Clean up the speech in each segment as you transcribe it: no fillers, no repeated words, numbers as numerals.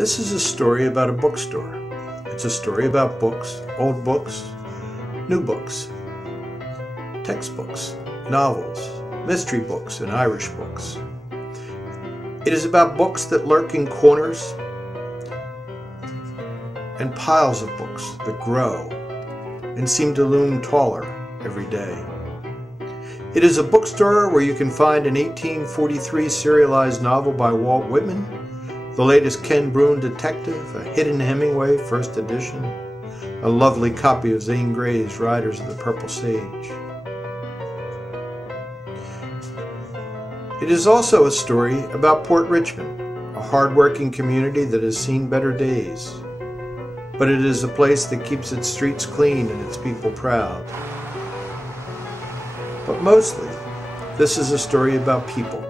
This is a story about a bookstore. It's a story about books, old books, new books, textbooks, novels, mystery books, and Irish books. It is about books that lurk in corners and piles of books that grow and seem to loom taller every day. It is a bookstore where you can find an 1843 serialized novel by Walt Whitman, the latest Ken Bruin detective, a hidden Hemingway first edition, a lovely copy of Zane Grey's Riders of the Purple Sage. It is also a story about Port Richmond, a hard-working community that has seen better days. But it is a place that keeps its streets clean and its people proud. But mostly, this is a story about people.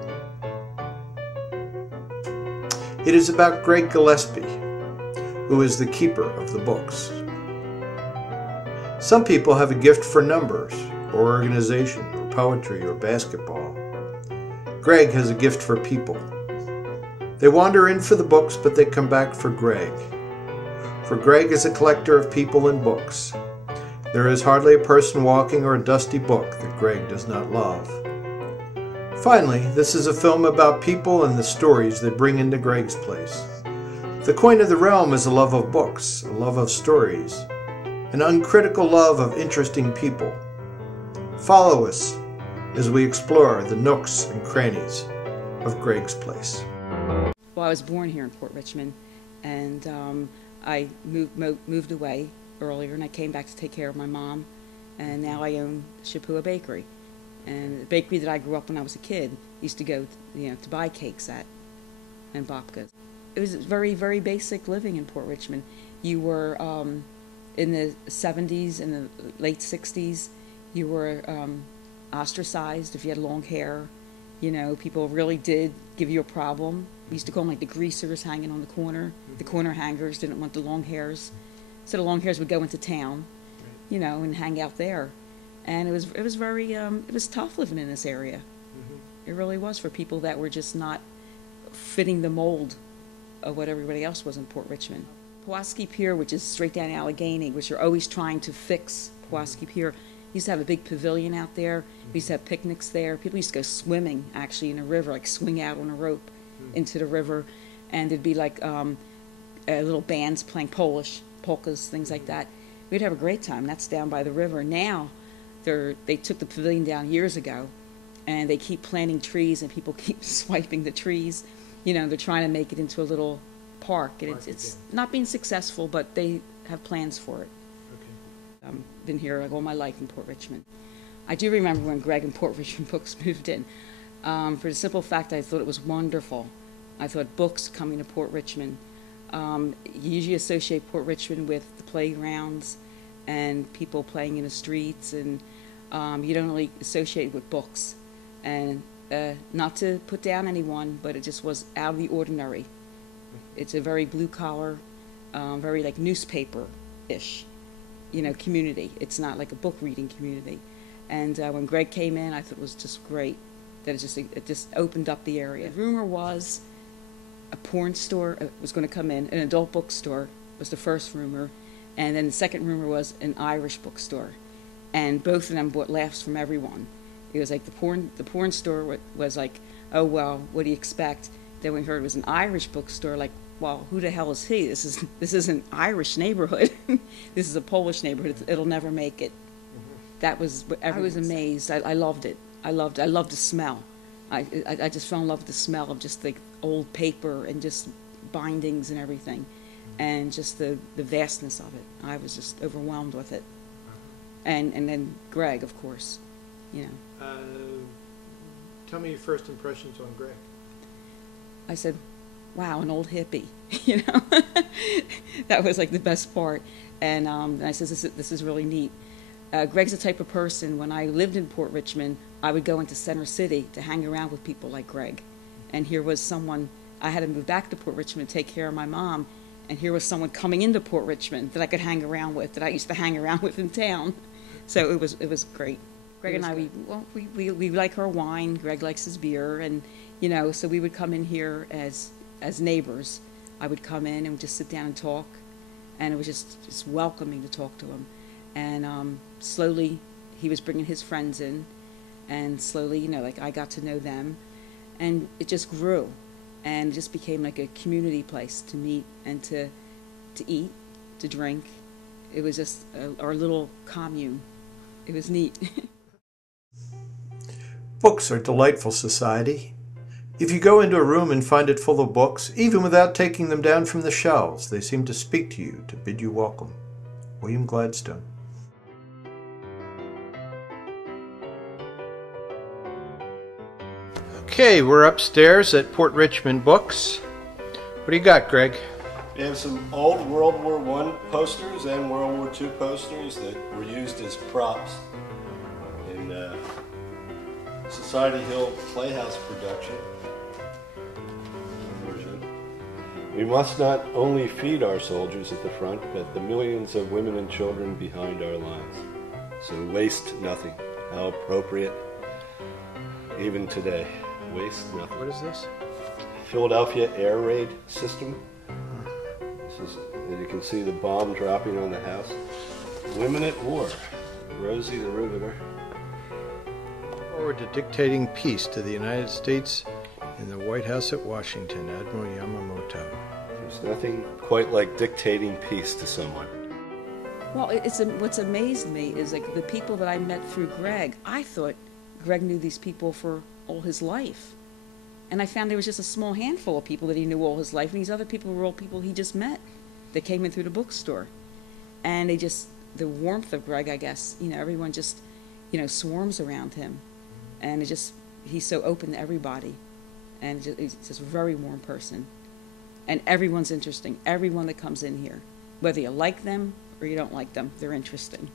It is about Greg Gillespie, who is the keeper of the books. Some people have a gift for numbers, or organization, or poetry, or basketball. Greg has a gift for people. They wander in for the books, but they come back for Greg. For Greg is a collector of people and books. There is hardly a person walking or a dusty book that Greg does not love. Finally, this is a film about people and the stories they bring into Greg's place. The coin of the realm is a love of books, a love of stories, an uncritical love of interesting people. Follow us as we explore the nooks and crannies of Greg's place. Well, I was born here in Port Richmond, and I moved away earlier, and I came back to take care of my mom, and now I own Chapua Bakery. And the bakery that I grew up when I was a kid used to go, to buy cakes at and babkas. It was very, very basic living in Port Richmond. You were in the 70s and the late 60s. You were ostracized if you had long hair. People really did give you a problem. We used to call them like the greasers hanging on the corner. The corner hangers didn't want the long hairs, so the long hairs would go into town, and hang out there. And it was very it was tough living in this area. It really was, for people that were just not fitting the mold of what everybody else was in Port Richmond. Pulaski Pier, which is straight down Allegheny, which are always trying to fix Pulaski Pier, used to have a big pavilion out there. We used to have picnics there. People used to go swimming actually in the river, like swing out on a rope into the river, and there'd be like little bands playing polkas, things like that. We'd have a great time. That's down by the river. Now they took the pavilion down years ago, and they keep planting trees, and people keep swiping the trees. They're trying to make it into a little park, and it's not being successful, but they have plans for it. Okay. Been here like all my life in Port Richmond. I do remember when Greg and Port Richmond Books moved in. For the simple fact, I thought it was wonderful. I thought books coming to Port Richmond. You usually associate Port Richmond with the playgrounds and people playing in the streets, and you don't really associate with books. And not to put down anyone, but it just was out of the ordinary. It's a very blue-collar, very like newspaper-ish, community. It's not like a book-reading community. And when Greg came in, I thought it was just great that it just opened up the area. The rumor was a porn store was going to come in, an adult bookstore was the first rumor, and then the second rumor was an Irish bookstore. And both of them brought laughs from everyone. It was like the porn store was like, oh well, what do you expect? Then we heard it was an Irish bookstore, like, well, who the hell is he? This is an Irish neighborhood. This is a Polish neighborhood. It'll never make it. That was what everyone said. I was amazed. I loved it. I loved the smell. I just fell in love with the smell of just the old paper and just bindings and everything, and just the vastness of it. I was just overwhelmed with it. And then Greg, of course, Tell me your first impressions on Greg. I said, wow, an old hippie, That was like the best part. And I said, this is really neat. Greg's the type of person, when I lived in Port Richmond, I would go into Center City to hang around with people like Greg. And here was someone, I had to move back to Port Richmond to take care of my mom, and here was someone coming into Port Richmond that I could hang around with, that I used to hang around with in town. So it was great. Greg and I, we like our wine. Greg likes his beer, and so we would come in here as neighbors, I would come in and just sit down and talk, and it was just welcoming to talk to him. And slowly, he was bringing his friends in, and slowly, you know, like I got to know them, and it just grew, and it just became like a community place to meet and to eat, to drink. It was just our little commune. It was neat. Books are a delightful society. If you go into a room and find it full of books, even without taking them down from the shelves, they seem to speak to you, to bid you welcome. William Gladstone. Okay, we're upstairs at Port Richmond Books. What do you got, Greg? We have some old World War I posters and World War II posters that were used as props in Society Hill Playhouse production. We must not only feed our soldiers at the front, but the millions of women and children behind our lines. So waste nothing. How appropriate, even today. Waste nothing. What is this? Philadelphia air raid system. This is, as you can see, the bomb dropping on the house. Women at War. Rosie the Riveter. Forward to dictating peace to the United States in the White House at Washington, Admiral Yamamoto. There's nothing quite like dictating peace to someone. Well, what's amazed me is like the people that I met through Greg. I thought Greg knew these people for all his life. And I found there was just a small handful of people that he knew all his life, and these other people were all people he just met that came in through the bookstore. And they just, the warmth of Greg, I guess, you know, everyone just, you know, swarms around him. And he's so open to everybody. And he's just a very warm person. And everyone's interesting. Everyone that comes in here, whether you like them or you don't like them, they're interesting.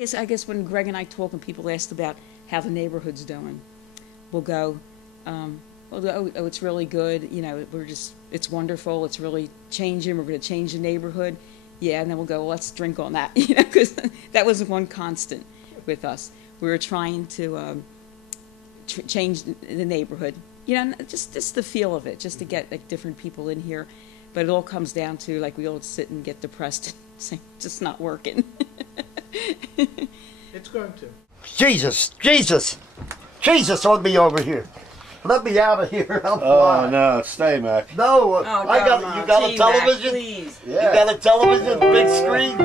I guess when Greg and I talk and people ask about how the neighborhood's doing, we'll go, it's really good. You know, it's wonderful. It's really changing. We're going to change the neighborhood. Yeah, and then we'll go, well, let's drink on that. You know, because that was one constant with us. We were trying to change the neighborhood. You know, just the feel of it, just to get like different people in here. But it all comes down to like we all sit and get depressed and say, it's just not working. It's going to. Jesus, let me over here. Let me out of here. Oh, no, stay, Mac. No, Oh, you got a television? Mac, please. Yeah. You got a television, big screen?